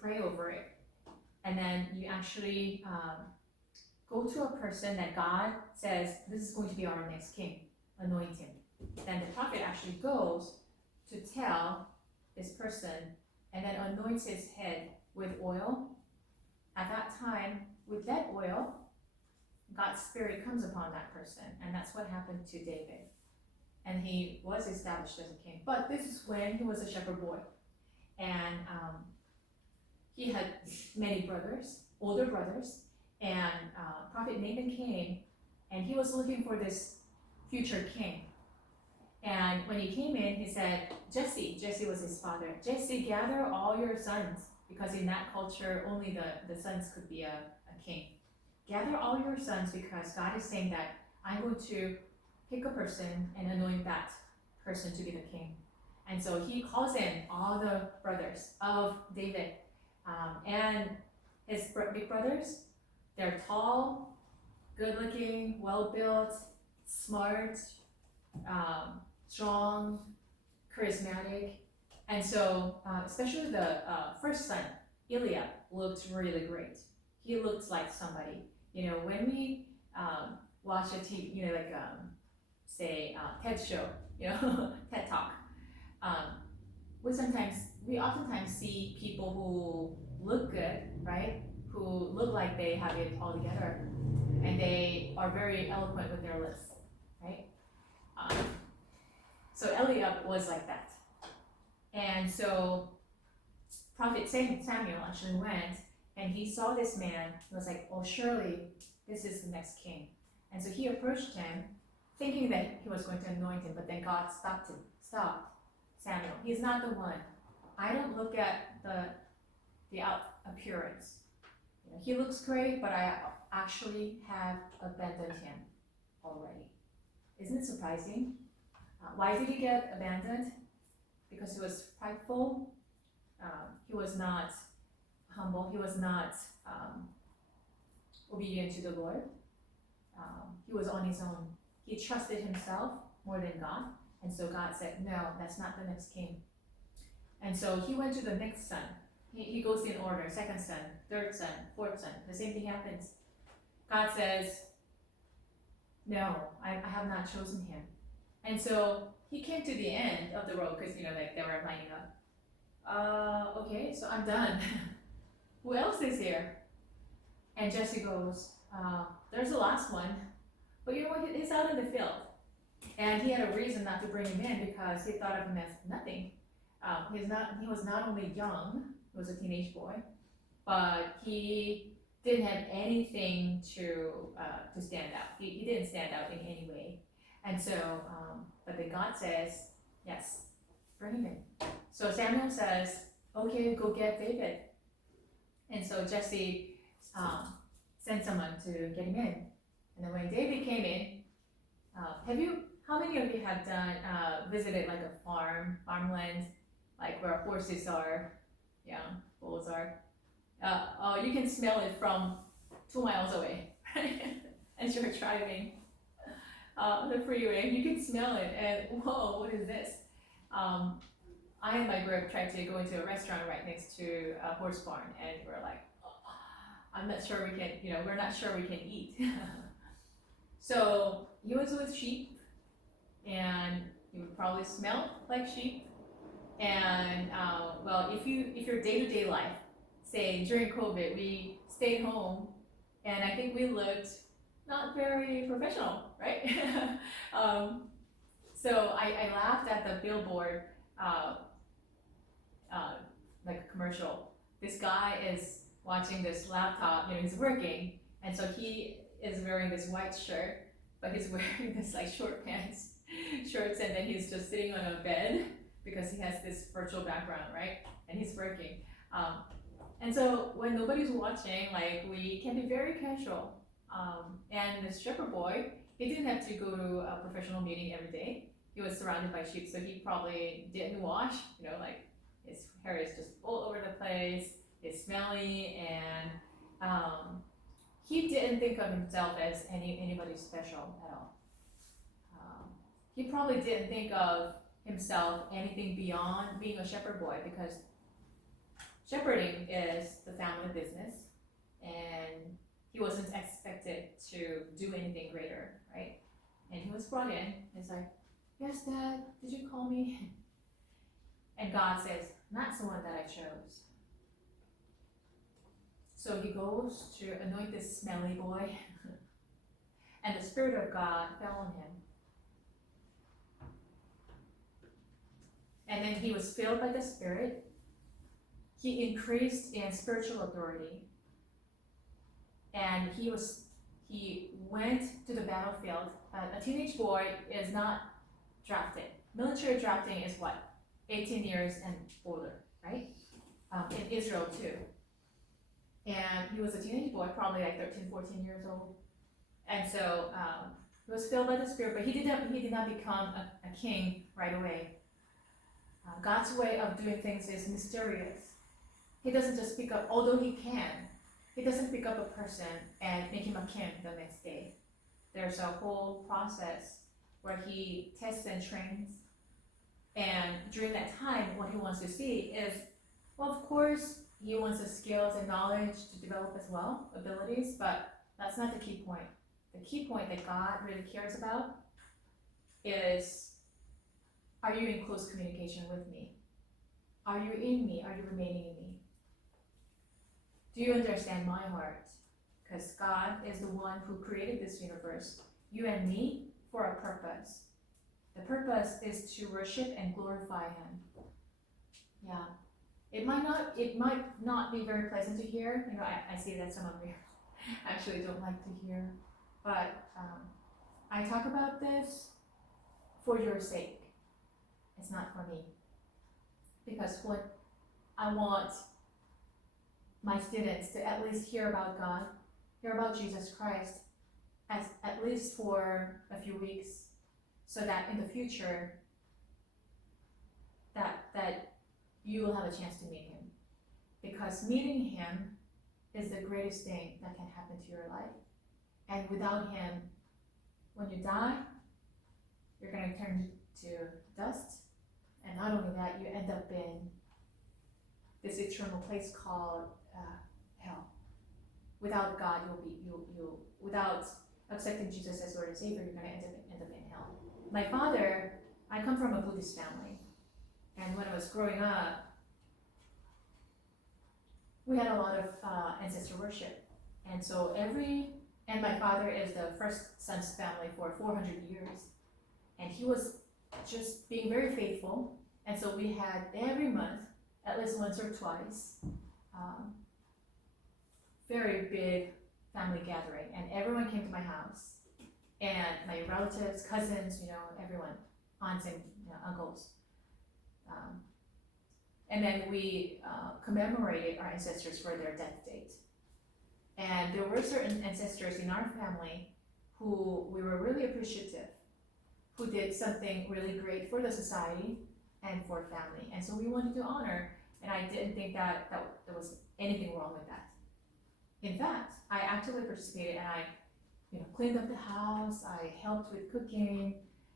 pray over it. And then you actually go to a person that God says, this is going to be our next king, anoint him. Then the prophet actually goes to tell this person and then anoints his head with oil. At that time, with that oil, God's spirit comes upon that person, and that's what happened to David. And he was established as a king. But this is when he was a shepherd boy. And he had many brothers, older brothers, and Prophet Nathan came, and he was looking for this future king. And when he came in, he said, Jesse was his father, Jesse, gather all your sons, because in that culture, only the sons could be a king. Gather all your sons, because God is saying that I'm going to pick a person and anoint that person to be the king. And so he calls in all the brothers of David, and his big brothers. They're tall, good-looking, well-built, smart, strong, charismatic. And so, especially the first son, Eliab, looked really great. He looked like somebody. You know, when we watch a TV, you know, like say TED show, you know, TED Talk, we oftentimes see people who look good, right? Who look like they have it all together, and they are very eloquent with their lips, right? So Eliab was like that. And so Prophet Samuel actually went, and he saw this man, and was like, oh, surely this is the next king. And so he approached him, thinking that he was going to anoint him, but then God stopped Samuel. He's not the one. I don't look at the appearance. You know, he looks great, but I actually have abandoned him already. Isn't it surprising? Why did he get abandoned? Because he was prideful. He was not humble. He was not obedient to the Lord. He was on his own. He trusted himself more than God. And so God said, no, that's not the next king. And so he went to the next son. He goes in order, second son, third son, fourth son. The same thing happens. God says, no, I have not chosen him. And so he came to the end of the road, because, you know, like they were lining up. Okay, so I'm done. Who else is here? And Jesse goes, there's the last one. But you know what? He's out in the field. And he had a reason not to bring him in, because he thought of him as nothing. He was not only young, he was a teenage boy, but he didn't have anything to stand out. He didn't stand out in any way. And so, but then God says, yes, bring him in. So Samuel says, okay, go get David. And so Jesse sent someone to get him in. And then when David came in, how many of you have visited like a farmland, like where horses are, bulls are? You can smell it from 2 miles away, right? As you're driving the freeway, you can smell it, and whoa, what is this? I and my group tried to go into a restaurant right next to a horse barn, and we're like, I'm not sure we can, we're not sure we can eat. So he was with sheep, and he would probably smell like sheep. And well, if your day-to-day life, say during COVID, we stayed home, and I think we looked not very professional, right? So I laughed at the billboard, like a commercial. This guy is watching this laptop, he's working, and so he is wearing this white shirt, but he's wearing this like shorts, and then he's just sitting on a bed because he has this virtual background, right? And he's working. And so when nobody's watching, like, we can be very casual. And this shepherd boy, he didn't have to go to a professional meeting every day. He was surrounded by sheep, so he probably didn't wash, like his hair is just all over the place, it's smelly, and he didn't think of himself as anybody special at all. He probably didn't think of himself anything beyond being a shepherd boy, because shepherding is the family business, and he wasn't expected to do anything greater, right? And he was brought in. He's like, "Yes, Dad, did you call me?" And God says, "Not someone that I chose." So he goes to anoint this smelly boy, and the Spirit of God fell on him. And then he was filled by the Spirit. He increased in spiritual authority. And he went to the battlefield. A teenage boy is not drafted. Military drafting is what? 18 years and older, right? In Israel too. And he was a teenage boy, probably like 13, 14 years old. And so he was filled by the Spirit, but he did not become a king right away. God's way of doing things is mysterious. He doesn't just pick up, although he can, he doesn't pick up a person and make him a king the next day. There's a whole process where he tests and trains. And during that time, what he wants to see is, well, of course, he wants the skills and knowledge to develop as well, abilities, but that's not the key point. The key point that God really cares about is, are you in close communication with me? Are you in me? Are you remaining in me? Do you understand my heart? Because God is the one who created this universe, you and me, for a purpose. The purpose is to worship and glorify Him. Yeah. It might not be very pleasant to hear. You know, I see that some of you actually don't like to hear. But I talk about this for your sake. It's not for me. Because what I want my students to at least hear about God, hear about Jesus Christ, at least for a few weeks, so that in the future, that you will have a chance to meet Him. Because meeting Him is the greatest thing that can happen to your life. And without Him, when you die, you're going to turn to dust. And not only that, you end up in this eternal place called hell. Without God, without accepting Jesus as Lord and Savior, you're going to end up in hell. My father, I come from a Buddhist family. And when I was growing up, we had a lot of ancestor worship. And so and my father is the first son's family for 400 years. And he was just being very faithful. And so we had every month, at least once or twice, very big family gathering. And everyone came to my house. And my relatives, cousins, everyone, aunts and uncles. And then we commemorated our ancestors for their death date. And there were certain ancestors in our family who we were really appreciative, who did something really great for the society and for family. And so we wanted to honor, and I didn't think that there was anything wrong with that. In fact, I actively participated, and I cleaned up the house, I helped with cooking,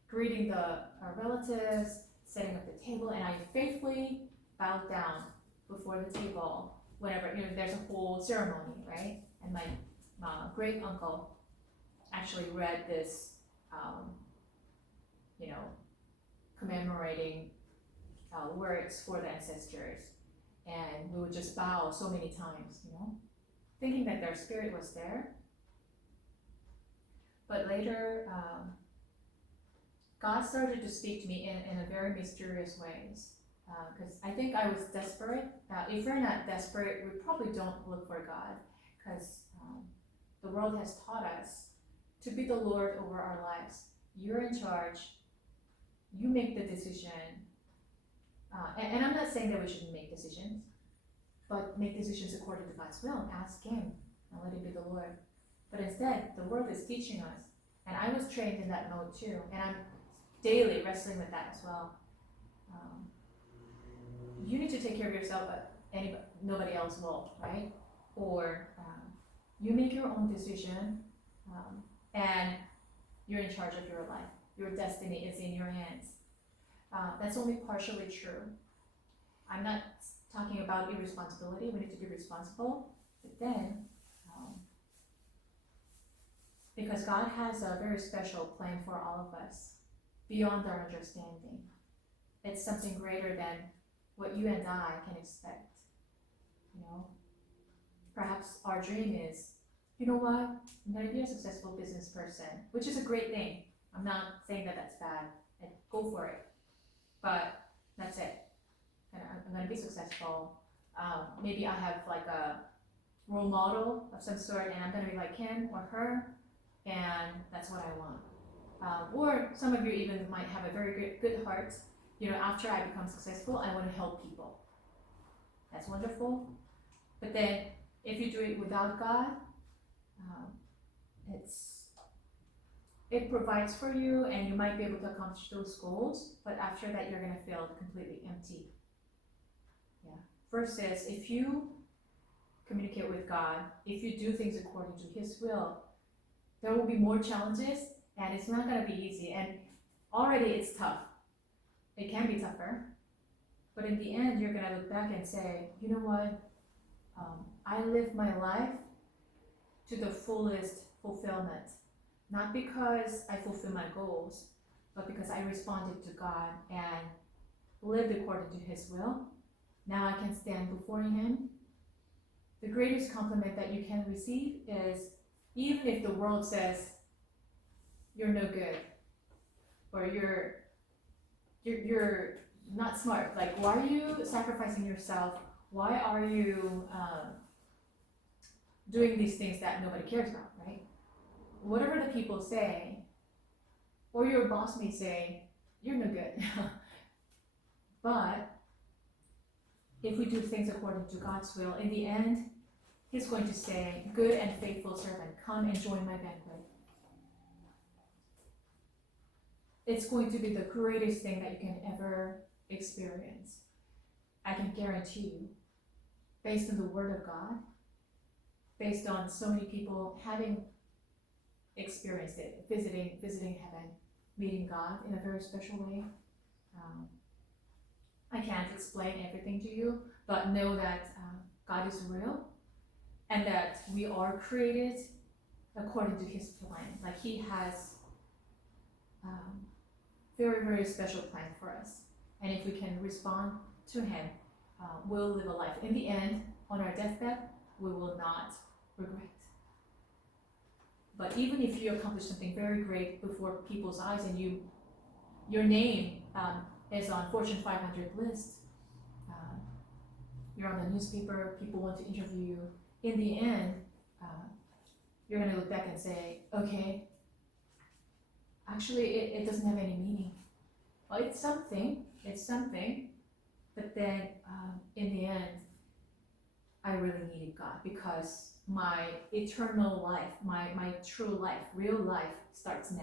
greeting the relatives, setting up the table, and I faithfully bowed down before the table whenever, there's a whole ceremony, right? And my great uncle actually read this, commemorating words for the ancestors, and we would just bow so many times, thinking that their spirit was there. But later, God started to speak to me in a very mysterious ways. Because I think I was desperate. If we're not desperate, we probably don't look for God. Because the world has taught us to be the Lord over our lives. You're in charge. You make the decision. And I'm not saying that we shouldn't make decisions, but make decisions according to God's will. Ask Him and let Him be the Lord. But instead, the world is teaching us. And I was trained in that mode too. And I'm daily wrestling with that as well. You need to take care of yourself, but nobody else will, right? Or you make your own decision, and you're in charge of your life. Your destiny is in your hands. That's only partially true. I'm not talking about irresponsibility. We need to be responsible, but then because God has a very special plan for all of us, beyond our understanding. It's something greater than what you and I can expect. You know, perhaps our dream is, you know what, I'm going to be a successful business person, which is a great thing. I'm not saying that that's bad, and go for it. But that's it. I'm going to be successful. Maybe I have like a role model of some sort, and I'm going to be like him or her, and that's what I want. Or some of you even might have a very good heart. You know, after I become successful, I want to help people. That's wonderful. But then, if you do it without God, it provides for you, and you might be able to accomplish those goals. But after that, you're going to feel completely empty. Yeah. Versus if you communicate with God, if you do things according to His will, there will be more challenges, and it's not going to be easy. And already it's tough. It can be tougher. But in the end, you're going to look back and say, you know what? I lived my life to the fullest fulfillment. Not because I fulfilled my goals, but because I responded to God and lived according to His will. Now I can stand before Him. The greatest compliment that you can receive is, even if the world says you're no good, or you're not smart, like why are you sacrificing yourself? Why are you doing these things that nobody cares about, right? Whatever the people say, or your boss may say, you're no good. But if we do things according to God's will, in the end, He's going to say, good and faithful servant, come and join my banquet. It's going to be the greatest thing that you can ever experience. I can guarantee you, based on the Word of God, based on so many people having experienced it, visiting heaven, meeting God in a very special way. I can't explain everything to you, but know that God is real, and that we are created according to His plan. Like He has very special plan for us, and if we can respond to Him, we'll live a life. In the end, on our deathbed, we will not regret. But even if you accomplish something very great before people's eyes, and your name is on Fortune 500 list, you're on the newspaper, people want to interview you, in the end, you're going to look back and say, okay, actually it doesn't have any meaning. Well, it's something, but then in the end, I really needed God, because my eternal life, my true life, real life starts now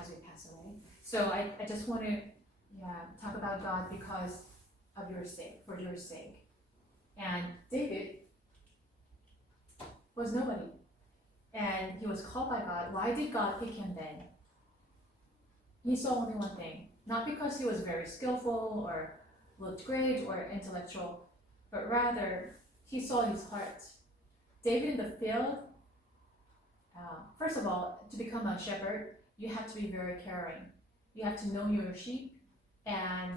as we pass away. So I just want to talk about God because of your sake, for your sake. And David was nobody, and he was called by God. Why did God pick him then? He saw only one thing, not because he was very skillful or looked great or intellectual, but rather he saw his heart. David in the field, first of all, to become a shepherd, you have to be very caring. You have to know your sheep, and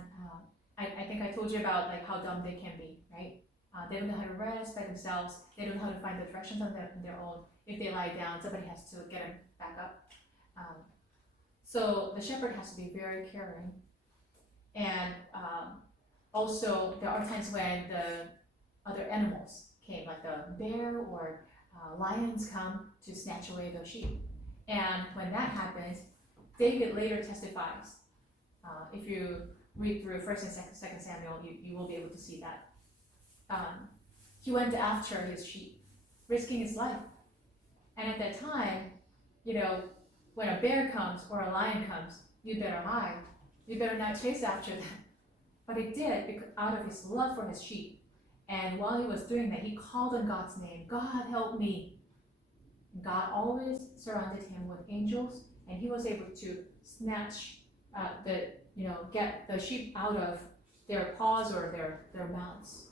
I think I told you about like how dumb they can be, right? They don't know how to rest by themselves. They don't know how to find the directions on their own. If they lie down, somebody has to get them back up. So the shepherd has to be very caring. And also, there are times when the other animals came, like the bear or lions come to snatch away the sheep. And when that happens, David later testifies. If you read through 1st and 2nd Samuel, you will be able to see that. He went after his sheep, risking his life. And at that time, when a bear comes or a lion comes, you better hide. You better not chase after them. But he did because out of his love for his sheep. And while he was doing that, he called on God's name. God, help me. And God always surrounded him with angels, and he was able to snatch get the sheep out of their paws or their mouths.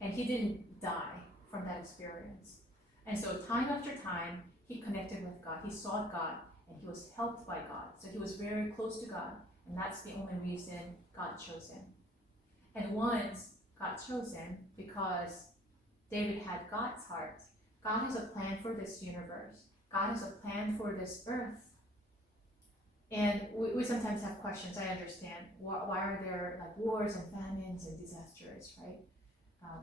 And he didn't die from that experience. And so time after time, he connected with God, he sought God, and he was helped by God. So he was very close to God, and that's the only reason God chose him. And once God chose him, because David had God's heart, God has a plan for this universe. God has a plan for this earth. And we sometimes have questions, I understand. Why are there like wars and famines and disasters, right?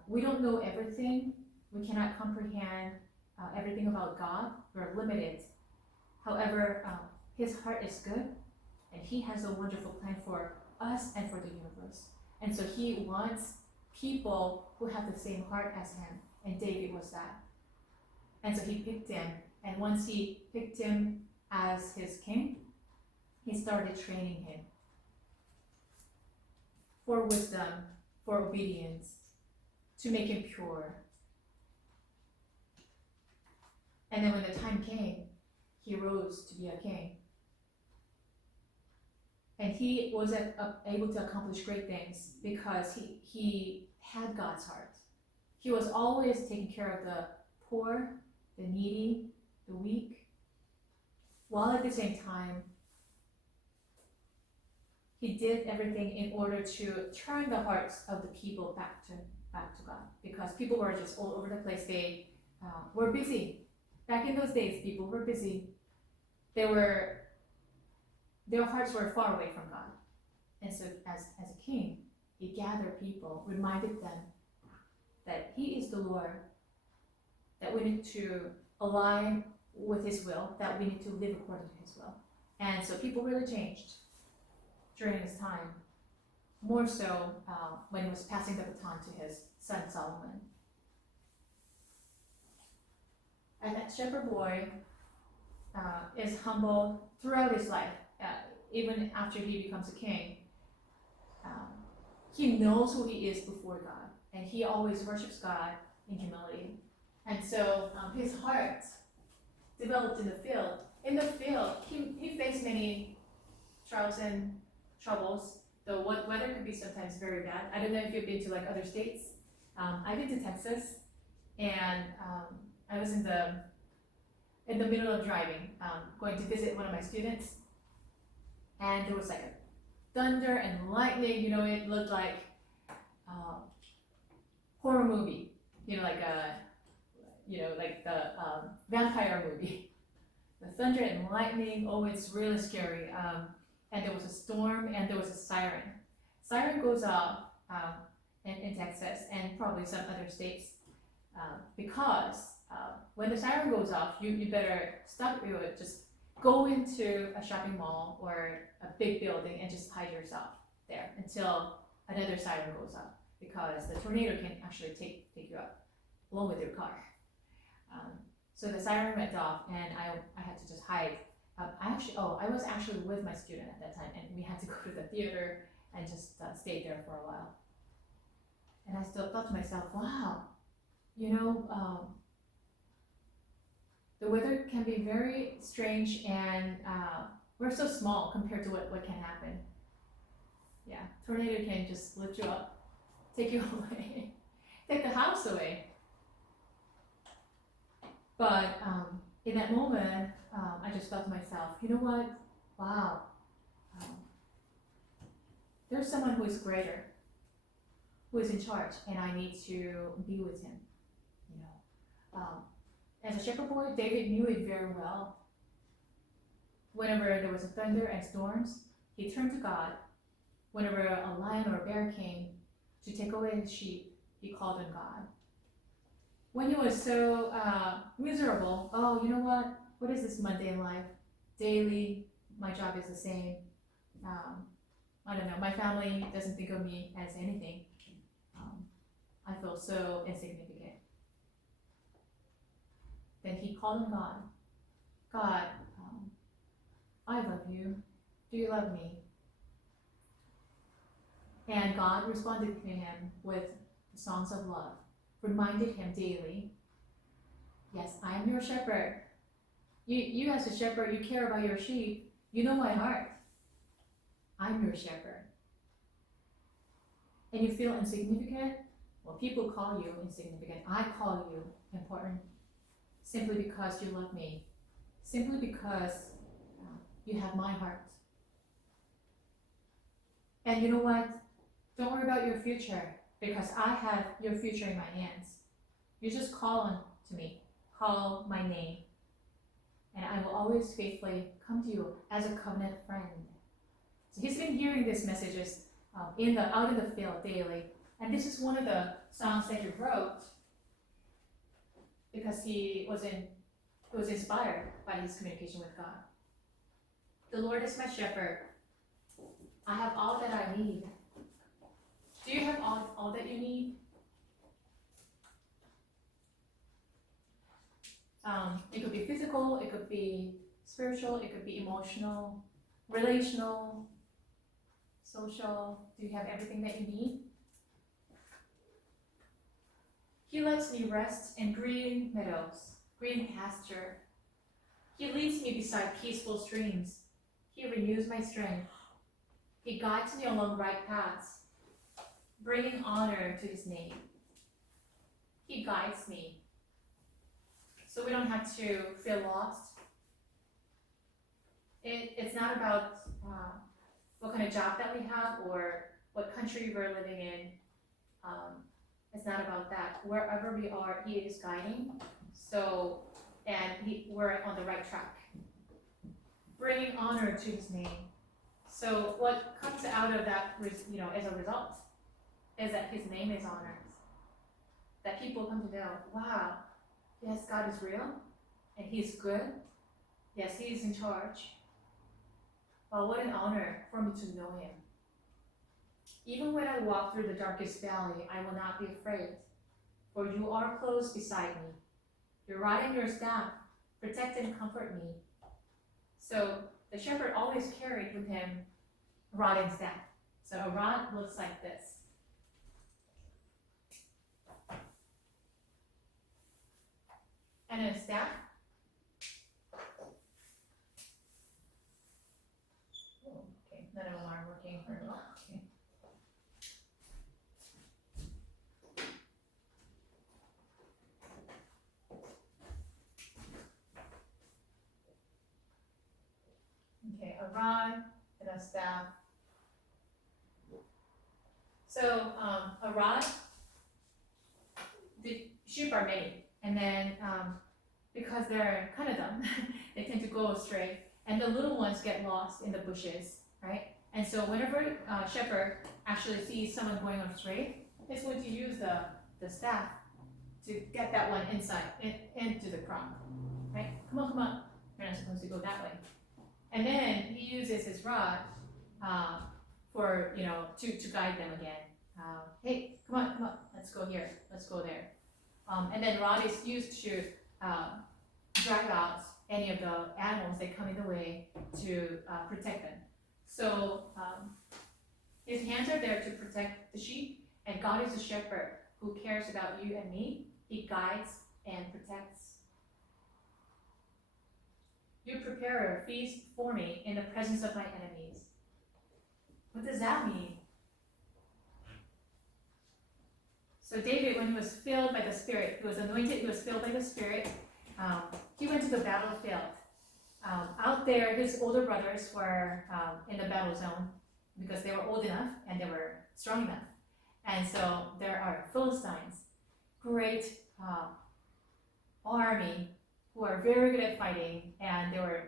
We don't know everything. We cannot comprehend everything about God. We're limited. However, his heart is good, and he has a wonderful plan for us and for the universe. And so he wants people who have the same heart as him, and David was that. And so he picked him, and once he picked him as his king, he started training him for wisdom, for obedience, to make him pure. And then when the time came, he rose to be a king. And he was able to accomplish great things because he had God's heart. He was always taking care of the poor, the needy, the weak, while at the same time, he did everything in order to turn the hearts of the people back to God, because people were just all over the place. They were busy. Back in those days, people were busy. Their hearts were far away from God. And so as a king, he gathered people, reminded them that he is the Lord, that we need to align with his will, that we need to live according to his will. And so people really changed during his time, more so when he was passing the baton to his son Solomon. And that shepherd boy is humble throughout his life, even after he becomes a king. He knows who he is before God, and he always worships God in humility. And so his heart developed in the field. In the field, he faced many trials and troubles. The weather could be sometimes very bad. I don't know if you've been to like other states. I've been to Texas, and I was in the middle of driving, going to visit one of my students, and there was like a thunder and lightning. It looked like a horror movie. Like the vampire movie. The thunder and lightning. Oh, it's really scary. And there was a storm, and there was a siren. Siren goes off in Texas and probably some other states because when the siren goes off, you better stop. You would just go into a shopping mall or a big building and just hide yourself there until another siren goes off, because the tornado can actually take you up along with your car. So the siren went off, and I had to just hide. I was actually with my student at that time, and we had to go to the theater and just stay there for a while. And I still thought to myself, wow, the weather can be very strange, and we're so small compared to what can happen. Yeah, tornado can just lift you up, take you away, take the house away. But in that moment, I just thought to myself, you know what? Wow, there's someone who is greater, who is in charge, and I need to be with him. As a shepherd boy, David knew it very well. Whenever there was a thunder and storms, he turned to God. Whenever a lion or a bear came to take away his sheep, he called on God. When he was so miserable, oh, you know what? What is this mundane life? Daily, my job is the same. I don't know, my family doesn't think of me as anything. I feel so insignificant. Then he called on God. God, I love you. Do you love me? And God responded to him with songs of love, reminded him daily, yes, I am your shepherd. You as a shepherd, you care about your sheep. You know my heart. I'm your shepherd. and you feel insignificant, well, people call you insignificant. I call you important simply because you love me, simply because you have my heart. And you know what? Don't worry about your future because I have your future in my hands. You just call on to me, call my name, and I will always faithfully come to you as a covenant friend. So he's been hearing these messages out in the field daily, and this is one of the songs that he wrote because he was inspired by his communication with God. The Lord is my shepherd. I have all that I need. Do you have all that you need? It could be physical, it could be spiritual, it could be emotional, relational, social. Do you have everything that you need? He lets me rest in green meadows, green pasture. He leads me beside peaceful streams. He renews my strength. He guides me along right paths, bringing honor to his name. He guides me, so we don't have to feel lost. It's not about what kind of job that we have or what country we're living in. It's not about that. Wherever we are, he is guiding. We're on the right track, bringing honor to his name. So what comes out of that, as a result, is that his name is honored. That people come to know, wow, yes, God is real, and he's good. Yes, he is in charge. Well, what an honor for me to know him. Even when I walk through the darkest valley, I will not be afraid, for you are close beside me. Your rod and your staff protect and comfort me. So the shepherd always carried with him a rod and staff. So a rod looks like this. And a staff. Oh, okay, none of them are working very well. Okay. Okay, a rod and a staff. So a rod, the sheep are many, and then because they're kind of dumb, they tend to go astray, and the little ones get lost in the bushes, right? And so whenever a shepherd actually sees someone going astray, he's going to use the staff to get that one into the crowd, right? Come on, you're not supposed to go that way. And then he uses his rod for, to guide them again. Hey, come on, let's go here, let's go there. And then rod is used to drive out any of the animals that come in the way to protect them. So his hands are there to protect the sheep, and God is a shepherd who cares about you and me. He guides and protects. You prepare a feast for me in the presence of my enemies. What does that mean? So David, when he was filled by the Spirit, he was anointed, he was filled by the Spirit, he went to the battlefield. Out there, his older brothers were in the battle zone because they were old enough and they were strong enough. And so there are Philistines, great army who are very good at fighting, and they were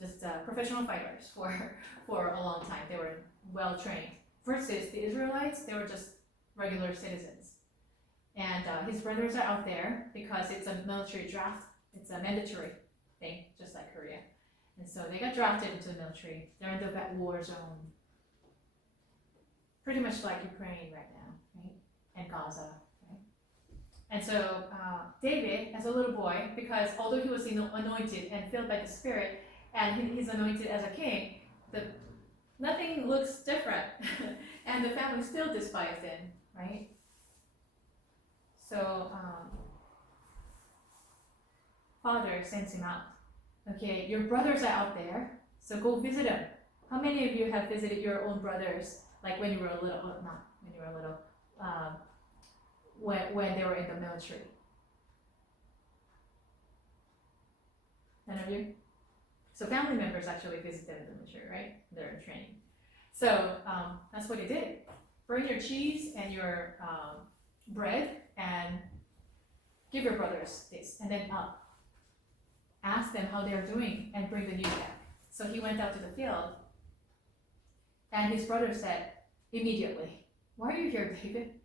just professional fighters for a long time. They were well trained. Versus the Israelites, they were just regular citizens. And his brothers are out there because it's a military draft. It's a mandatory thing, just like Korea. And so they got drafted into the military. They're in the war zone. Pretty much like Ukraine right now, right? And Gaza, right? And so David, as a little boy, because although he was anointed and filled by the Spirit, and he's anointed as a king, nothing looks different. And the family still despised him, right? So Father sends him out. Okay, your brothers are out there, so go visit them. How many of you have visited your own brothers like when you were a little, well, not when you were little, when they were in the military? None of you? So family members actually visited the military, right? They're in training. So that's what they did. Bring your cheese and your bread and give your brothers this, and then ask them how they are doing and bring the news back. So he went out to the field, and his brother said immediately, "Why are you here, David?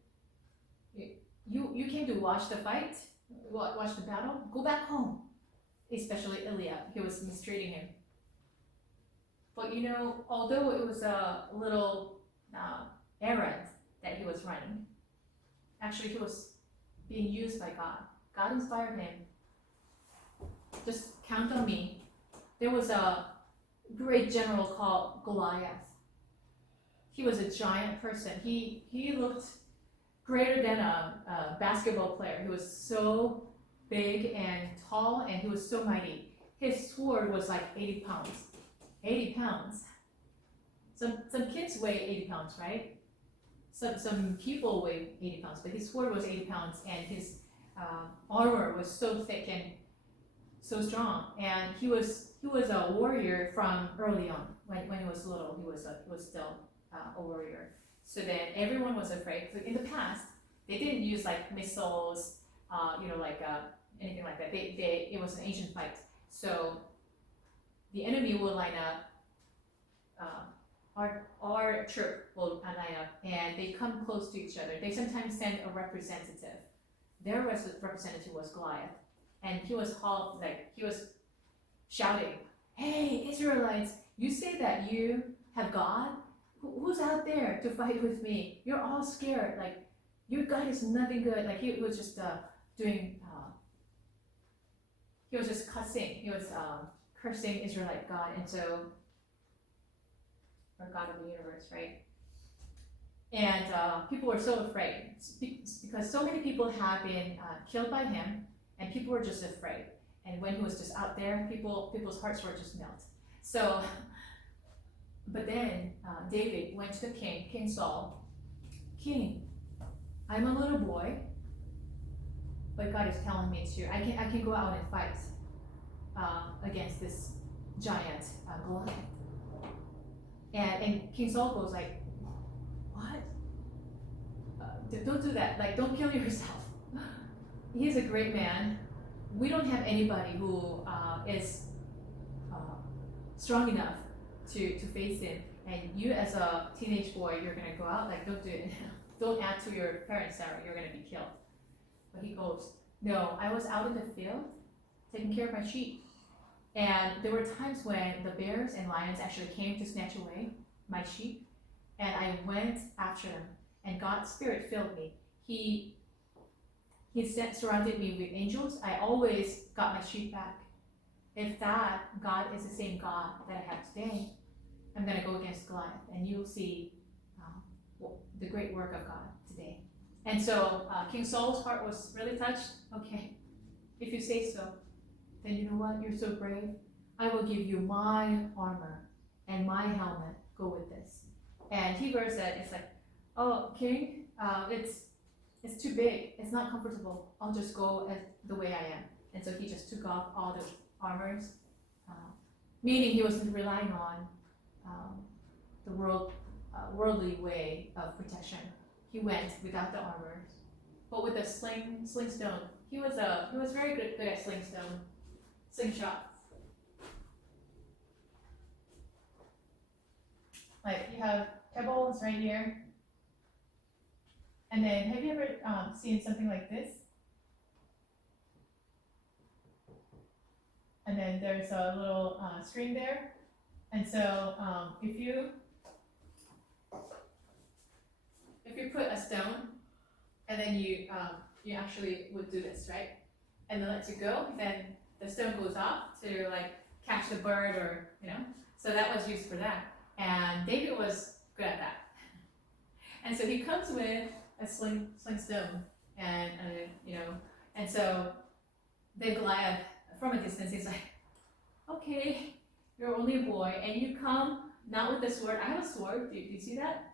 You came to watch the fight, watch the battle? Go back home." Especially Eliab, he was mistreating him. But you know, although it was a little errand that he was running, actually he was being used by God. God inspired him. Just count on me. There was a great general called Goliath. He was a giant person. He looked greater than a basketball player. He was so big and tall, and he was so mighty. His sword was like 80 pounds. 80 pounds. Some kids weigh 80 pounds, right? Some people weigh 80 pounds, but his sword was 80 pounds, and his armor was so thick and so strong. And he was a warrior from early on. When he was little, he was still a warrior. So then everyone was afraid. So in the past, they didn't use like missiles, anything like that. It was an ancient fight. So the enemy will line up, our troop will line up, and they come close to each other. They sometimes send a representative. Their representative was Goliath, and he was shouting, "Hey, Israelites, you say that you have God? Who's out there to fight with me? You're all scared. Like, your God is nothing good." Like, he was just he was just cussing. He was cursing Israelite God, and so, or God of the universe, right? And people were so afraid because so many people have been killed by him, and people were just afraid. And when he was just out there, people's hearts were just melt. So, but then David went to the King Saul. "King, I'm a little boy, but God is telling me I can go out and fight against this giant Goliath." And King Saul goes like, "What? Don't do that. Like, don't kill yourself. He's a great man. We don't have anybody who is strong enough to face him. And you, as a teenage boy, you're gonna go out. Like, don't do it. Don't add to your parents' sorrow. You're gonna be killed." But he goes, "No, I was out in the field taking care of my sheep. And there were times when the bears and lions actually came to snatch away my sheep. And I went after them, and God's Spirit filled me. He surrounded me with angels. I always got my sheep back. If that God is the same God that I have today, I'm going to go against Goliath, and you'll see the great work of God today." And so King Saul's heart was really touched. "Okay, if you say so, then you know what? You're so brave. I will give you my armor and my helmet. Go with this." And he hears that. It's like, "Oh, King, it's too big. It's not comfortable. I'll just go as the way I am." And so he just took off all the armors, meaning he wasn't relying on the worldly way of protection. He went without the armor, but with a slingstone. He was very good at slingshot. Like, you have pebbles right here, and then have you ever seen something like this? And then there's a little string there, and so if you put a stone, and then you actually would do this, right? And then let it go, then the stone goes off to like catch the bird, or So that was used for that, and David was good at that. And so he comes with a slingstone, and and so then Goliath, from a distance, he's like, "Okay, you're only a boy, and you come not with a sword." I have a sword. Do you see that?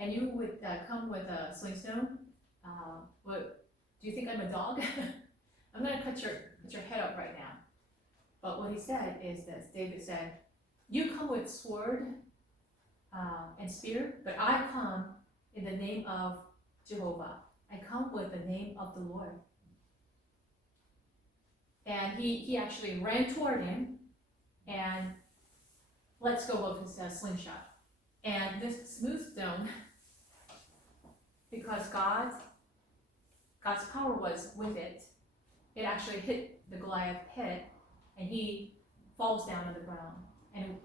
and you would come with a sling stone, what, do you think I'm a dog? I'm gonna cut your head up right now. But what he said is this, David said, you come with sword and spear, but I come in the name of Jehovah. I come with the name of the Lord. And he actually ran toward him and lets go of his slingshot. And this smooth stone, because God's power was with it, it actually hit the Goliath's head, and he falls down on the ground. And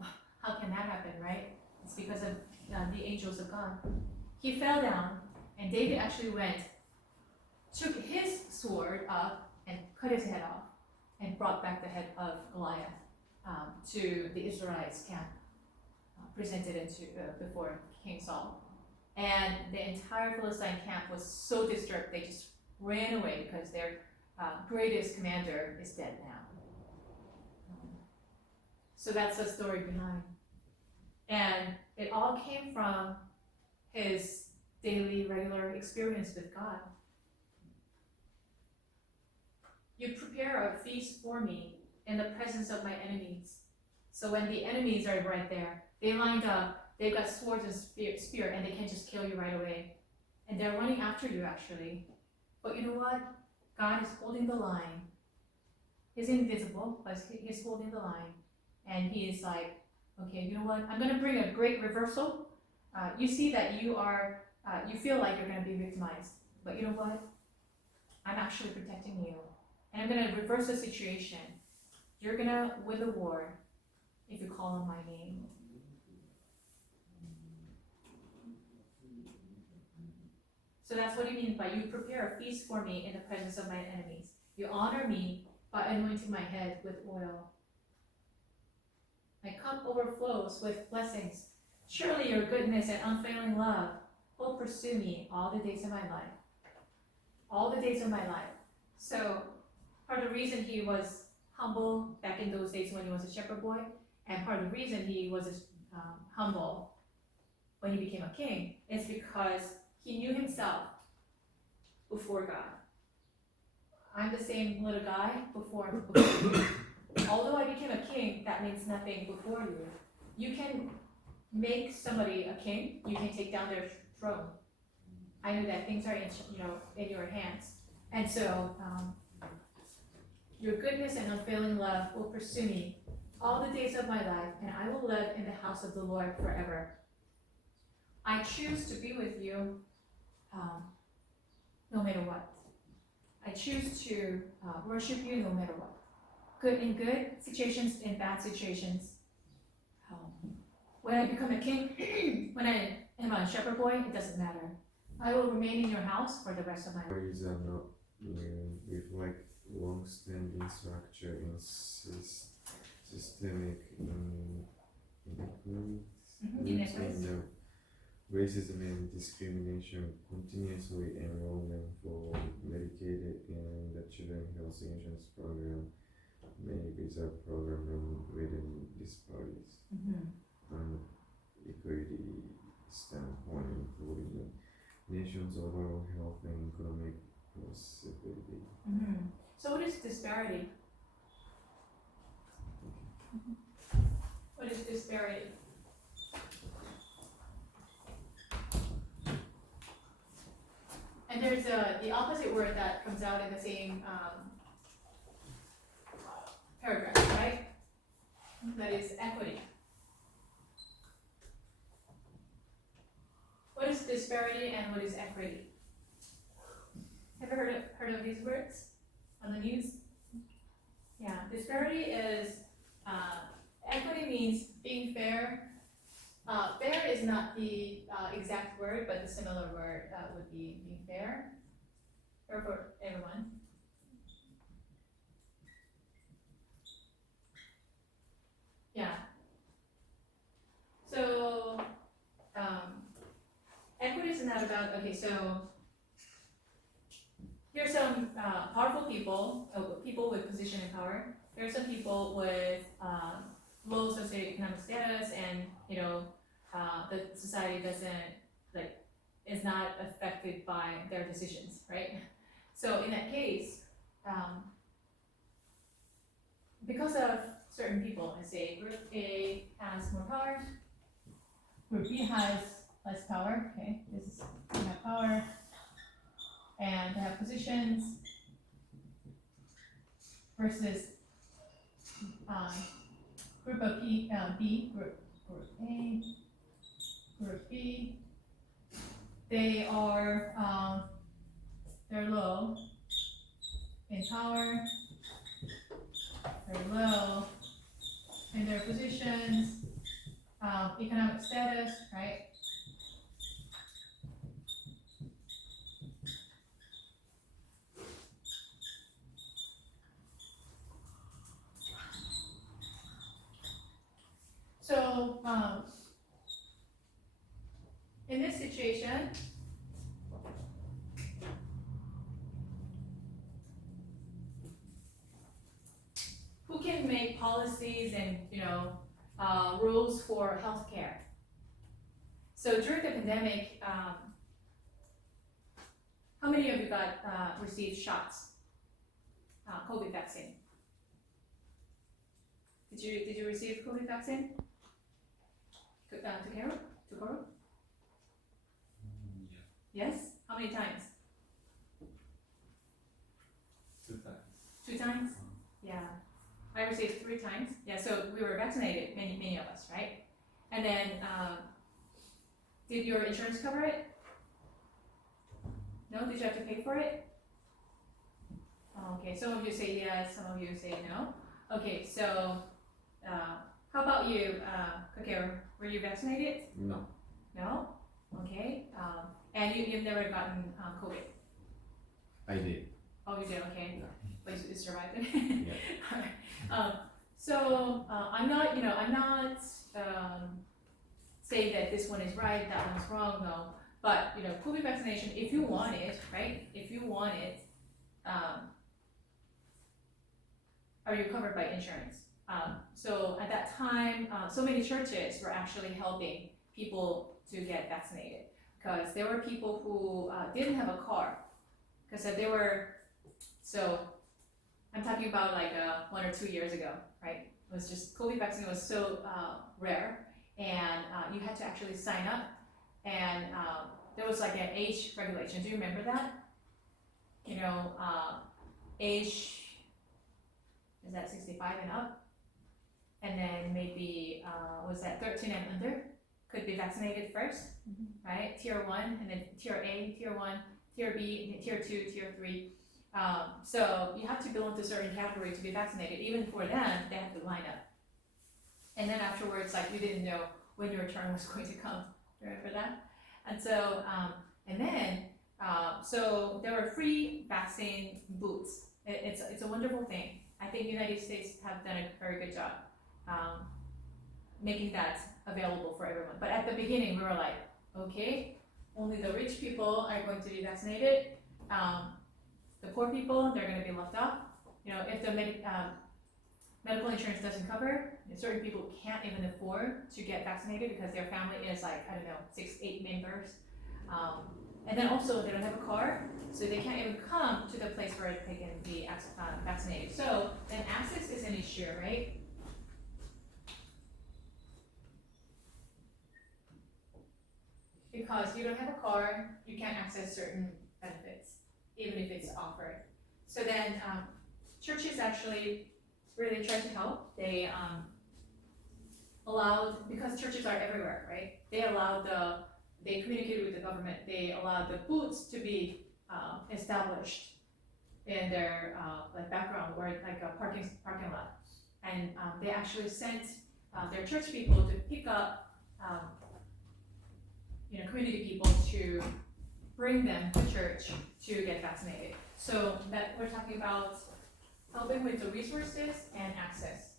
how can that happen, right? It's because of the angels of God. He fell down, and David actually took his sword up and cut his head off, and brought back the head of Goliath to the Israelites' camp, presented it before King Saul. And the entire Philistine camp was so disturbed, they just ran away because their greatest commander is dead now. So that's the story behind. And it all came from his daily, regular experience with God. You prepare a feast for me in the presence of my enemies. So when the enemies are right there, they lined up, they've got swords and spear, and they can just kill you right away. And they're running after you, actually. But you know what? God is holding the line. He's invisible, but he's holding the line. And he is like, okay, you know what? I'm going to bring a great reversal. You see that you feel like you're going to be victimized. But you know what? I'm actually protecting you. And I'm going to reverse the situation. You're going to win the war if you call on my name. So that's what he means by you prepare a feast for me in the presence of my enemies. You honor me by anointing my head with oil. My cup overflows with blessings. Surely your goodness and unfailing love will pursue me all the days of my life. All the days of my life. So part of the reason he was humble back in those days when he was a shepherd boy, and part of the reason he was humble when he became a king, is because he knew himself before God. I'm the same little guy before you. Although I became a king, that means nothing before you. You can make somebody a king. You can take down their throne. I know that things are in your hands, and so your goodness and unfailing love will pursue me all the days of my life, and I will live in the house of the Lord forever. I choose to be with you no matter what. I choose to worship you no matter what. Good in good situations, in bad situations. When I become a king, when I am a shepherd boy, it doesn't matter. I will remain in your house for the rest of my life. Stories are not with like long-standing structure in systemic inequalities. Racism and discrimination continuously enrollment for Medicaid and the Children's Health Insurance Program may reserve program within disparities and equity standpoint, including the nation's overall health and economic prosperity. So what is disparity? What is disparity? And there's the opposite word that comes out in the same paragraph, right? That is equity. What is disparity and what is equity? Have you heard of these words on the news? Yeah, disparity is, equity means being fair. Fair is not the exact word, but the similar word would be being fair. Fair for everyone. Yeah. So, equity is not about, okay, so here's some powerful people, people with position and power. There are some people with low socioeconomic status, and the society doesn't is not affected by their decisions, right? So in that case, because of certain people, let's say group A has more power, group B has less power, okay? This is they have power and they have positions versus group of B, group A, group B. They are they're low in power, they're low in their positions, economic status, right? So in this situation, who can make policies and rules for healthcare? So during the pandemic, how many of you received shots, COVID vaccine? Did you receive COVID vaccine? Together? Yes? How many times? 2 times. 2 times? Yeah. I received 3 times. Yeah, so we were vaccinated, many of us, right? And then, did your insurance cover it? No? Did you have to pay for it? Oh, okay, some of you say yes, some of you say no. Okay, so, how about you, Kakeo? Were you vaccinated? No. No? Okay. And you've never gotten COVID? I did. Oh, you did, okay. Yeah. But you survived it? Yeah. So, I'm not saying that this one is right, that one's wrong, no. But, COVID vaccination, if you want it, right? If you want it, are you covered by insurance? So at that time, so many churches were actually helping people to get vaccinated because there were people who didn't have a car because they were, so I'm talking about like 1 or 2 years ago, right? It was just, COVID vaccine was so rare and you had to actually sign up and there was like an age regulation. Do you remember that? Age, is that 65 and up? And then maybe, was that 13 and under? Could be vaccinated first, right? Tier 1, and then Tier A, Tier 1, Tier B, Tier 2, Tier 3. So you have to belong to a certain category to be vaccinated. Even for them, they have to line up. And then afterwards, like you didn't know when your turn was going to come. Remember that? And so, so there were free vaccine booths. It's a wonderful thing. I think United States have done a very good job making that available for everyone. But at the beginning, we were like, okay, only the rich people are going to be vaccinated. The poor people, they're going to be left off. If the medical insurance doesn't cover, certain people can't even afford to get vaccinated because their family is like, 6, 8 members. And then also they don't have a car, so they can't even come to the place where they can be vaccinated. So then access is an issue, right? Because you don't have a car, you can't access certain benefits, even if it's offered. So then churches actually really try to help. They allowed, because churches are everywhere, right? They communicated with the government. They allowed the booths to be established in their background or like a parking lot, and they actually sent their church people to pick up community people to bring them to church to get vaccinated. So that we're talking about helping with the resources and access.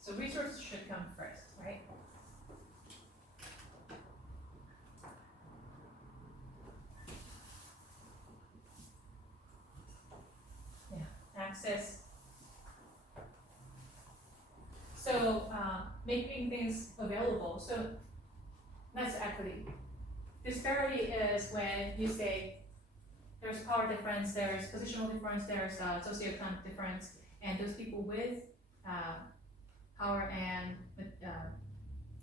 So resources should come first, right? Access. So making things available. So That's equity. Disparity is when you say there's power difference, there's positional difference, there's socioeconomic difference, and those people with power and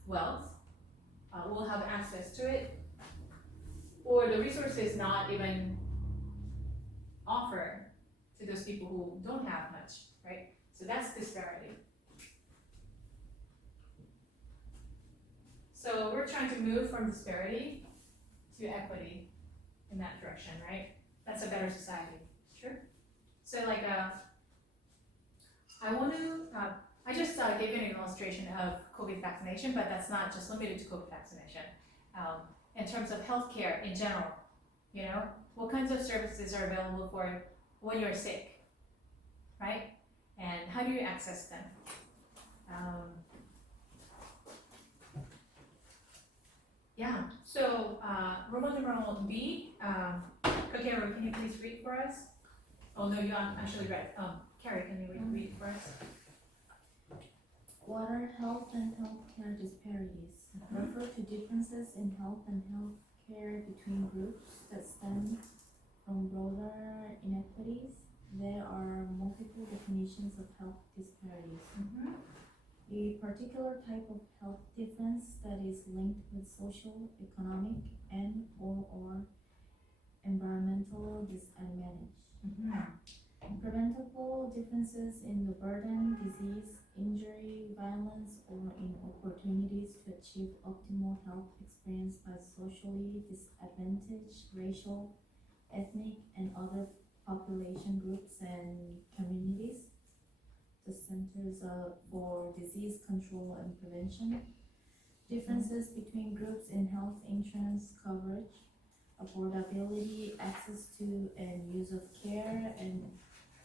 wealth will have access to it, or the resources not even offered to those people who don't have much, right? So that's disparity. So we're trying to move from disparity to equity in that direction, right? That's a better society, sure? So like, I just gave you an illustration of COVID vaccination, but that's not just limited to COVID vaccination. In terms of healthcare in general, you know, what kinds of services are available for when you're sick, right? And how do you access them? Yeah, so Roman numeral B, Kakeru, can you please read for us? Oh no, you actually read. Carrie, can you read for us? What are health and healthcare disparities? Refer to differences in health and healthcare between groups that stem from broader inequities. There are multiple definitions of health disparities. A particular type of health difference that is linked with social, economic, and/or environmental disadvantage. Preventable differences in the burden, disease, injury, violence, or in opportunities to achieve optimal health experienced by socially disadvantaged racial, ethnic, and other population groups and communities. The Centers for Disease Control and Prevention. Differences between groups in health insurance coverage, affordability, access to and use of care, and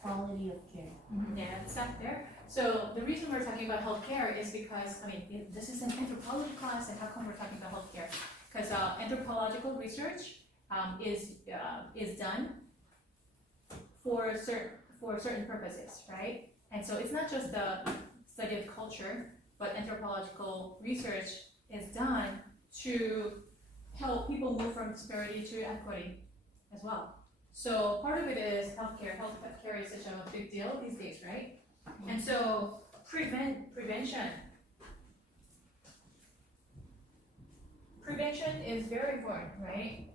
quality of care. Yeah, it's up there. So the reason we're talking about healthcare is because, I mean, this is an anthropology class, and how come we're talking about healthcare? Because anthropological research is done for certain purposes, right? And so it's not just the study of culture, but anthropological research is done to help people move from disparity to equity as well. So part of it is healthcare. Healthcare is such a big deal these days, right? And so prevention. Prevention is very important, right?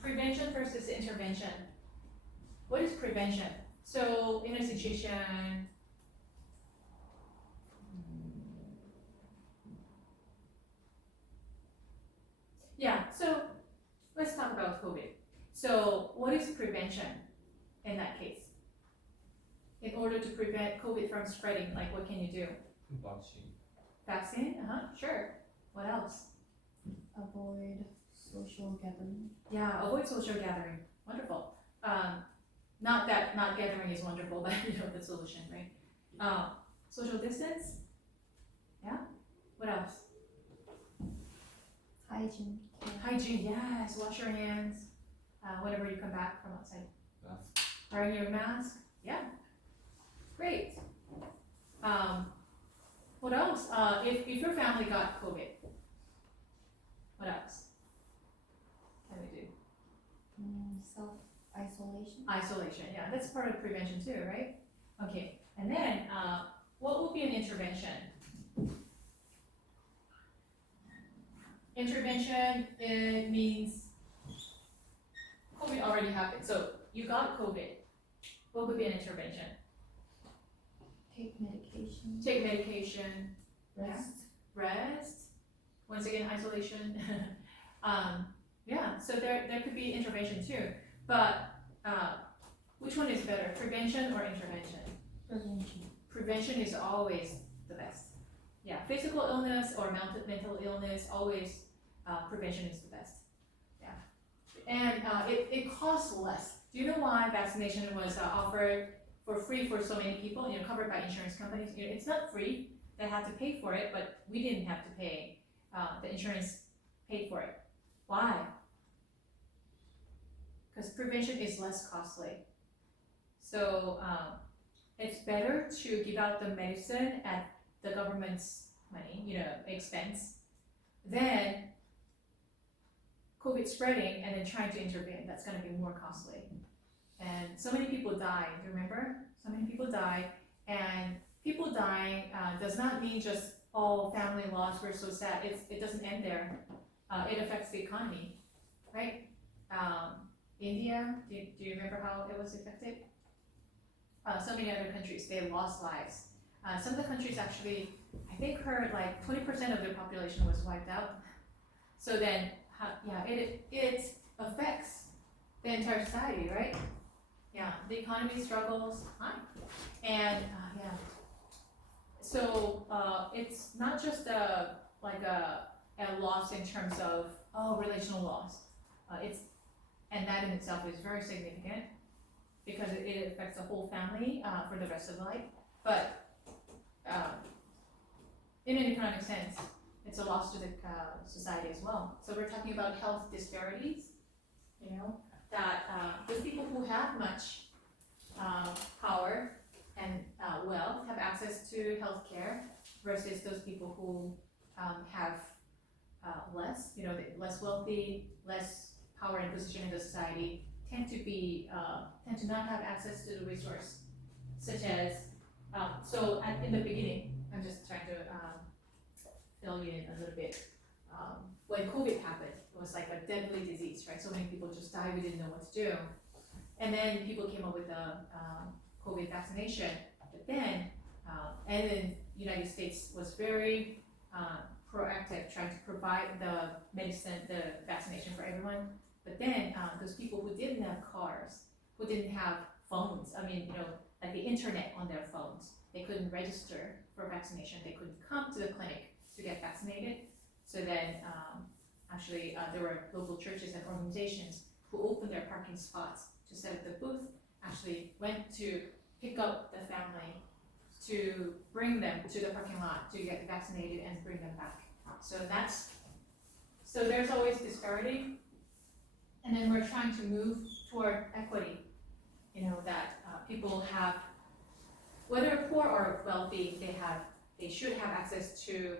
Prevention versus intervention. What is prevention? So in a situation, yeah, so let's talk about COVID. So what is prevention in that case? In order to prevent COVID from spreading, like what can you do? Vaccine, sure. What else? Avoid social gathering. Yeah, avoid social gathering. Wonderful. Not that not gathering is wonderful, but you know the solution, right? Social distance. Yeah. What else? Hygiene. Hygiene. Yes. Wash your hands whenever you come back from outside. Wearing your mask. Yeah. Great. What else? If your family got COVID, what else can we do? Self-isolation. Isolation, yeah, that's part of prevention too, right? Okay, and then what would be an intervention? Intervention, it means COVID already happened, so you got COVID. What would be an intervention? Take medication. Take medication, Rest. rest, once again, isolation. Yeah, so there could be intervention too, but which one is better, prevention or intervention? Prevention. Prevention is always the best. Yeah, physical illness or mental illness, always prevention is the best. Yeah, and it costs less. Do you know why vaccination was offered for free for so many people? You know, covered by insurance companies. You know, it's not free; they had to pay for it, but we didn't have to pay. The insurance paid for it. Why? because prevention is less costly. So it's better to give out the medicine at the government's money, expense, than COVID spreading and then trying to intervene. That's going to be more costly. And so many people die, remember? So many people die, and people dying does not mean just, oh, family loss, we're so sad. It doesn't end there. It affects the economy, right? India, do you remember how it was affected? So many other countries, they lost lives. Some of the countries actually, I think heard like 20% of their population was wiped out. So then, it affects the entire society, right? Yeah, the economy struggles, and so it's not just a loss in terms of relational loss. And that in itself is very significant because it affects the whole family for the rest of life. But in an economic sense, it's a loss to the society as well. So we're talking about health disparities, that those people who have much power and wealth have access to healthcare versus those people who have less, less wealthy, less power and position in the society, tend to not have access to the resource, such as in the beginning, I'm just trying to fill you in a little bit. When COVID happened, it was like a deadly disease, right? So many people just died, we didn't know what to do. And then people came up with the COVID vaccination. But then, and then the United States was very proactive, trying to provide the medicine, the vaccination for everyone. But then those people who didn't have cars, who didn't have phones, like the internet on their phones, they couldn't register for vaccination, they couldn't come to the clinic to get vaccinated. So then there were local churches and organizations who opened their parking spots to set up the booth, actually went to pick up the family to bring them to the parking lot to get vaccinated and bring them back. So there's always disparity. And then we're trying to move toward equity, that people have, whether poor or wealthy, they should have access to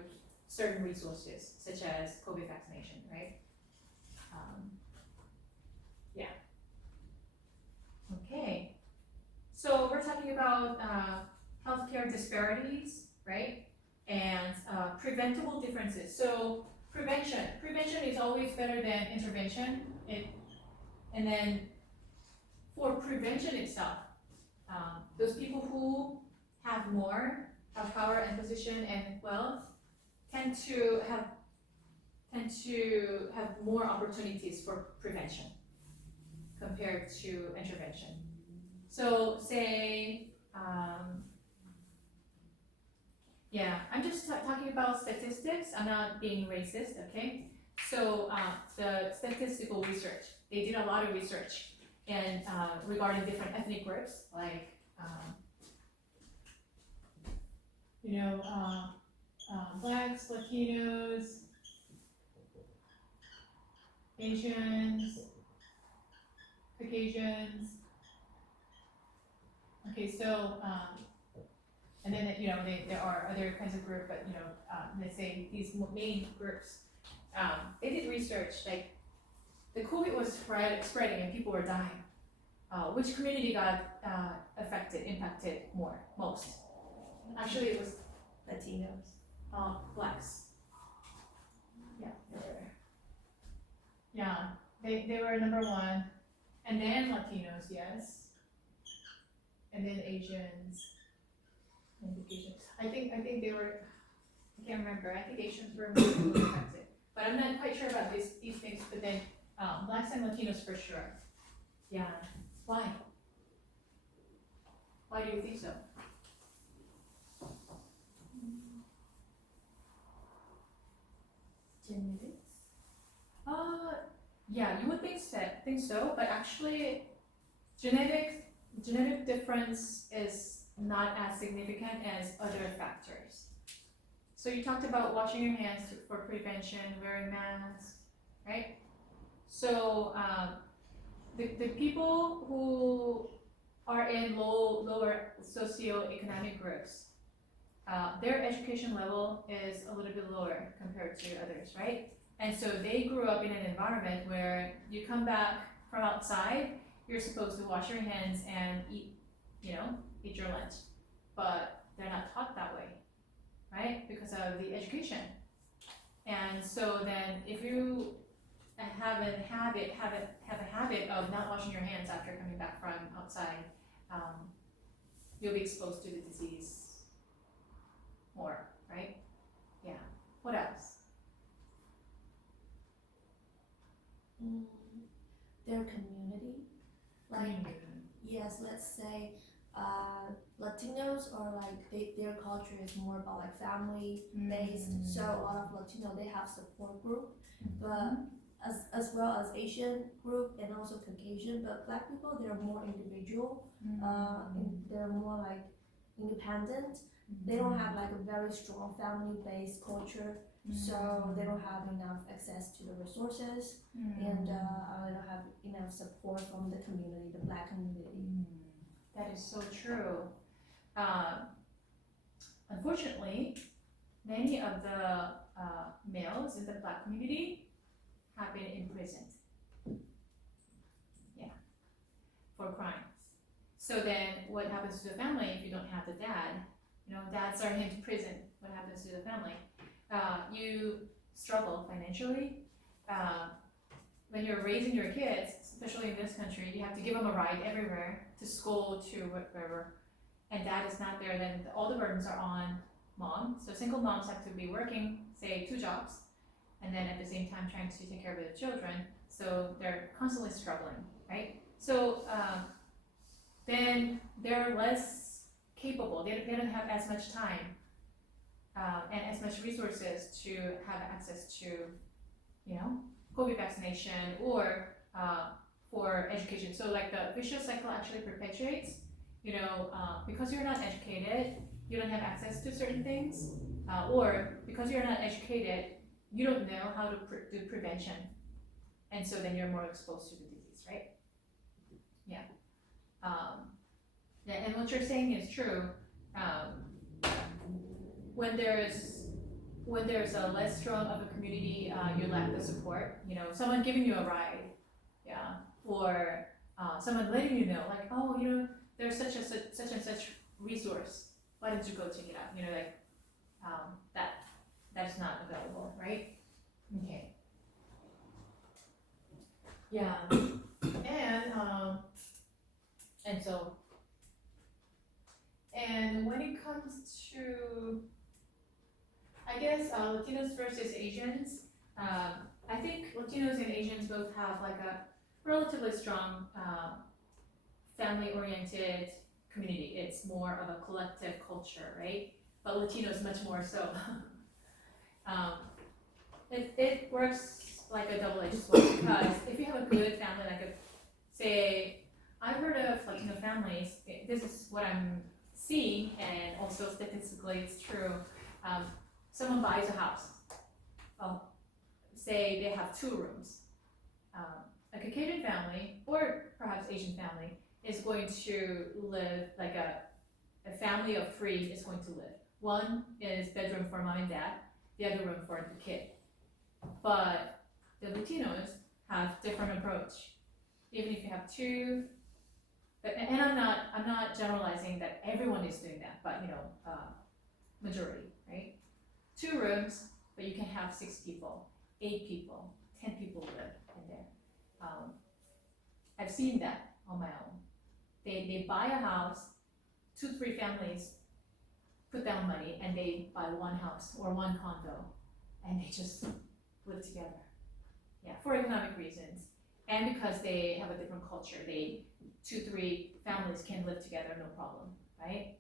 certain resources, such as COVID vaccination, right? Okay, so we're talking about healthcare disparities, right? And preventable differences. So prevention is always better than intervention. And then for prevention itself, those people who have more power and position and wealth tend to have more opportunities for prevention compared to intervention. So say, I'm just talking about statistics. I'm not being racist, okay? So the statistical research, they did a lot of research and regarding different ethnic groups, like blacks, Latinos, Asians, Caucasians. Okay, so and then there are other kinds of groups, but let's say these main groups. They did research, like the COVID was spreading and people were dying. Which community got impacted most? Actually, it was Latinos, blacks. They were number one, and then Latinos, yes, and then Asians, and Caucasians. I think they were. I can't remember. I think Asians were more affected, but I'm not quite sure about these things. But then blacks and Latinos for sure. Yeah. Why? Why do you think so? Genetics? You would think so, but actually genetic difference is not as significant as other factors. So you talked about washing your hands for prevention, wearing masks, right? So the people who are in lower socioeconomic groups, their education level is a little bit lower compared to others, right? And so they grew up in an environment where you come back from outside, you're supposed to wash your hands and eat your lunch. But they're not taught that way, right? Because of the education. And so then if you have a habit of not washing your hands after coming back from outside, you'll be exposed to the disease more, right? Yeah. What else? Their community. Yes, let's say Latinos are like their culture is more about like family based. So a lot of Latino they have support group, but as well as Asian group and also Caucasian. But Black people they're more individual. They're more like independent. They don't have like a very strong family based culture. So they don't have enough access to the resources and they don't have enough support from the community, the Black community. That is so true. Unfortunately, many of the males in the Black community have been imprisoned. Yeah, for crimes. So then what happens to the family if you don't have the dad? Dads are into prison. What happens to the family? You struggle financially. When you're raising your kids, especially in this country, you have to give them a ride everywhere, to school, to wherever, and dad is not there, then all the burdens are on mom. So single moms have to be working, say, 2 jobs, and then at the same time trying to take care of the children, so they're constantly struggling, right? So then they're less capable, they don't have as much time and as much resources to have access to, COVID vaccination or for education. So like the vicious cycle actually perpetuates, because you're not educated, you don't have access to certain things, or because you're not educated, you don't know how to do prevention. And so then you're more exposed to the disease, right? Yeah. And what you're saying is true. When there's a less strong of a community, you lack the support. Someone giving you a ride, yeah, or someone letting you know, like, oh, there's such and such resource. Why don't you go check it out? That's not available, right? Okay. Yeah, and when it comes to, I guess, Latinos versus Asians, I think Latinos and Asians both have like a relatively strong family-oriented community. It's more of a collective culture, right? But Latinos much more so. It works like a double-edged sword, because if you have a good family, say, I've heard of Latino families, this is what I'm seeing, and also statistically it's true. Someone buys a house, say they have 2 rooms. A Caucasian family, or perhaps Asian family, is going to live, like a family of 3 is going to live. One is bedroom for mom and dad, the other room for the kid. But the Latinos have different approach. Even if you have 2, and I'm not generalizing that everyone is doing that, but majority, right? 2 rooms, but you can have 6 people, 8 people, 10 people live in there. I've seen that on my own. They buy a house, 2-3 families put down money, and they buy 1 house or 1 condo, and they just live together. Yeah, for economic reasons, and because they have a different culture. 2-3 families can live together, no problem, right?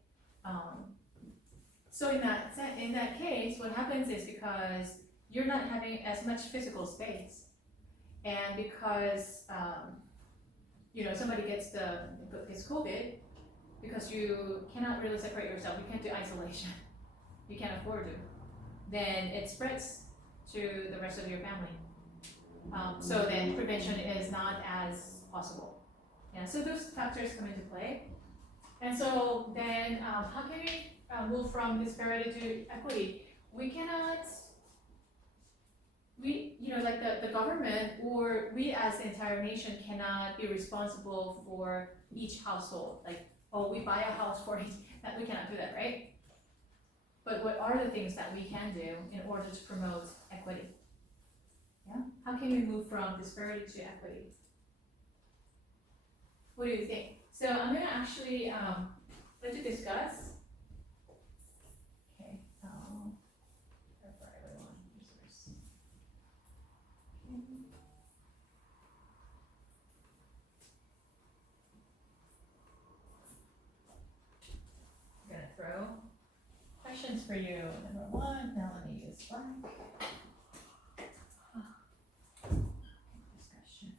So in that case, what happens is, because you're not having as much physical space, and because somebody gets COVID, because you cannot really separate yourself, you can't do isolation, you can't afford to, then it spreads to the rest of your family. So then prevention is not as possible. Yeah, so those factors come into play. And so then, how can we move from disparity to equity? We cannot, like the government or we as the entire nation cannot be responsible for each household. Like, oh, we buy a house for each, that we cannot do that, right? But what are the things that we can do in order to promote equity? Yeah, how can we move from disparity to equity? What do you think? So I'm gonna actually let you discuss. Okay, for everyone, resource. Okay. I'm gonna throw questions for you. Number one, Melanie is blank. Discussion.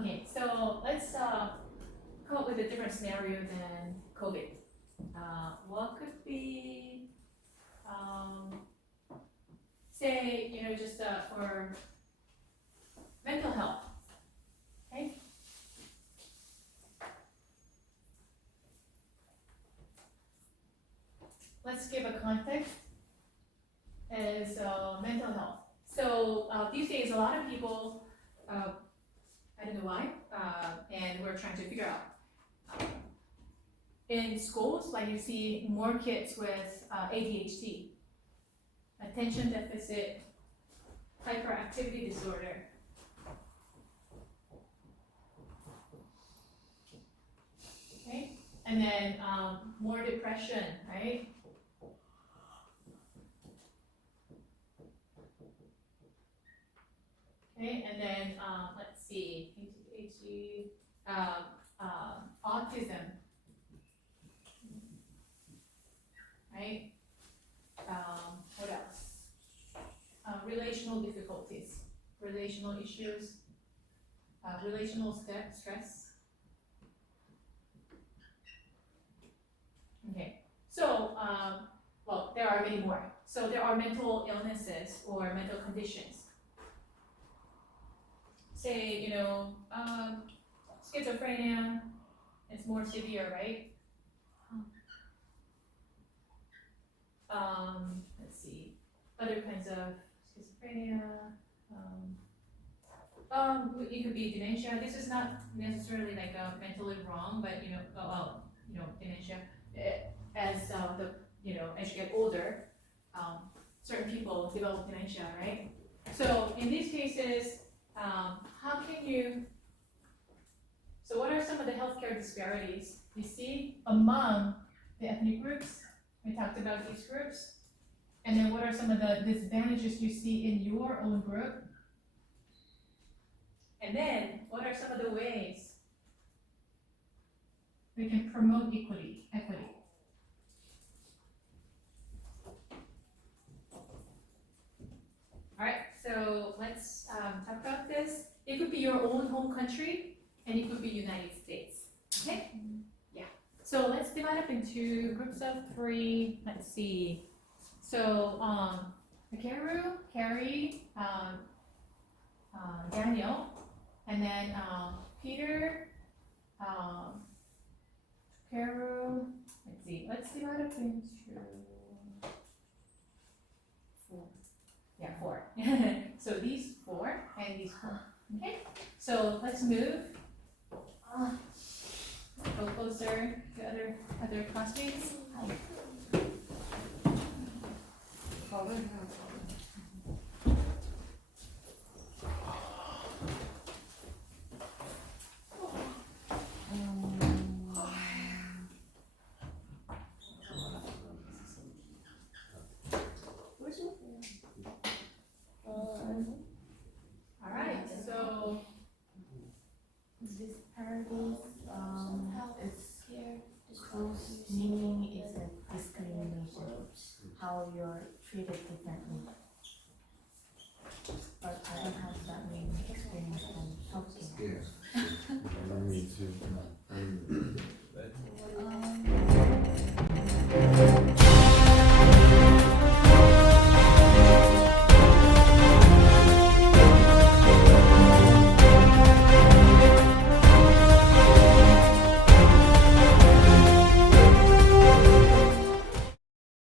Okay, so let's come up with a different scenario than COVID. What could be, say, just for mental health, okay? Let's give a context as mental health. So these days, a lot of people, I don't know why, and we're trying to figure out. In schools, like you see more kids with ADHD, attention deficit hyperactivity disorder. Okay, and then more depression, right? Okay, and then let's see, ADHD, autism, right? What else? Relational difficulties, relational issues, relational stress. Okay, so well, there are many more. So there are mental illnesses or mental conditions. Say, schizophrenia, it's more severe, right? Let's see, other kinds of schizophrenia. It could be dementia. This is not necessarily like mentally wrong, but dementia as as you get older, certain people develop dementia, right? So in these cases, how can you, so what are some of the healthcare disparities you see among the ethnic groups? We talked about these groups. And then what are some of the disadvantages you see in your own group? And then what are some of the ways we can promote equity? All right, so let's talk about this. It could be your own home country, and it could be United States. Okay? Yeah. So let's divide up into groups of 3. Let's see. So Hikaru, Carrie, Daniel, and then Peter, Hikaru. Let's see. Let's divide up into 4. Yeah, 4. So these 4 and these 4. Okay. So let's move. Go closer to other classmates. All right. So Disparities, it's Here. close meaning is a discrimination. How you're treated differently.